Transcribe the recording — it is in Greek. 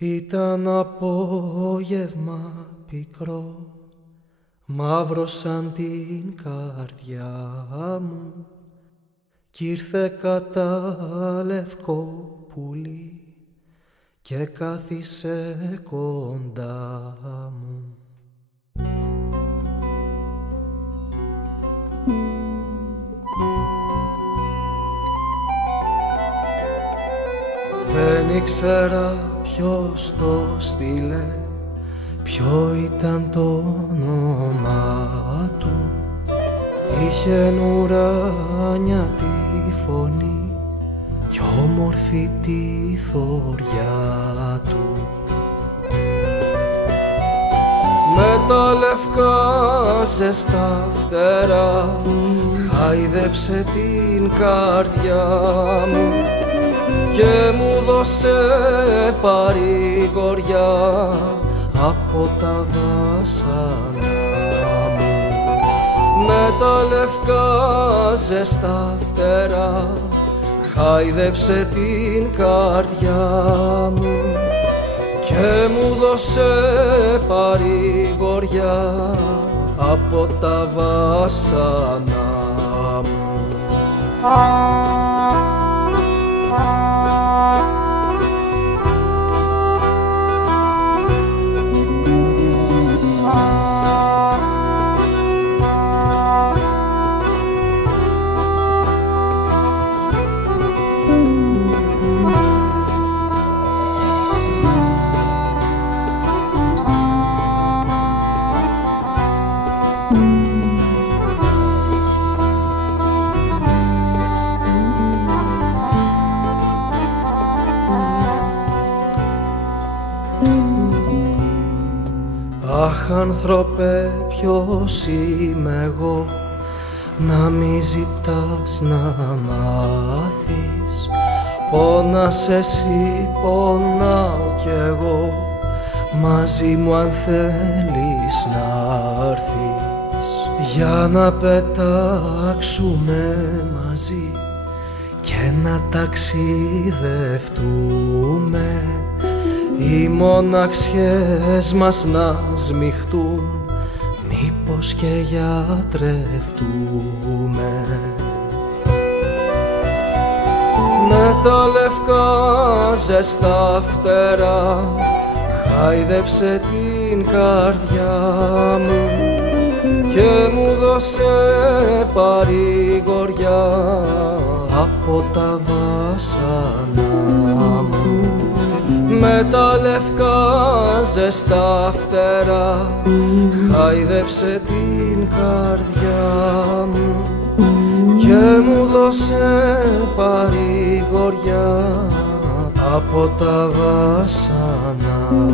Ήταν απόγευμα πικρό, μαύρο σαν την καρδιά μου, κι ήρθε κατά λευκό πουλί και κάθισε κοντά μου. Δεν ήξερα ποιος το στείλε, ποιο ήταν το όνομα του. Είχε ουράνια τη φωνή κι όμορφη τη θωριά του. Με τα λευκά ζεστά φτερά χάιδεψε την καρδιά μου και μου δώσε παρηγοριά από τα βάσανα μου. Με τα λευκά ζεστά φτερά χάιδεψε την καρδιά μου και μου δώσε παρηγοριά από τα βάσανα μου. Αχ άνθρωπε, ποιος είμαι εγώ να μη ζητάς να μάθεις? Πόνας εσύ, πονάω κι εγώ, μαζί μου αν θέλεις να'ρθεις, για να πετάξουμε μαζί και να ταξιδευτούμε, οι μοναξιές μας να σμιχτούν, μήπως και γιατρευτούμε. Με τα λευκά ζεστά φτερά χάιδεψε την καρδιά μου και μου δώσε παρηγοριά από τα βάσανα μου. Με τα λευκά ζεστά φτερά χάιδεψε την καρδιά μου και μου δώσε παρηγοριά από τα βάσανα μου.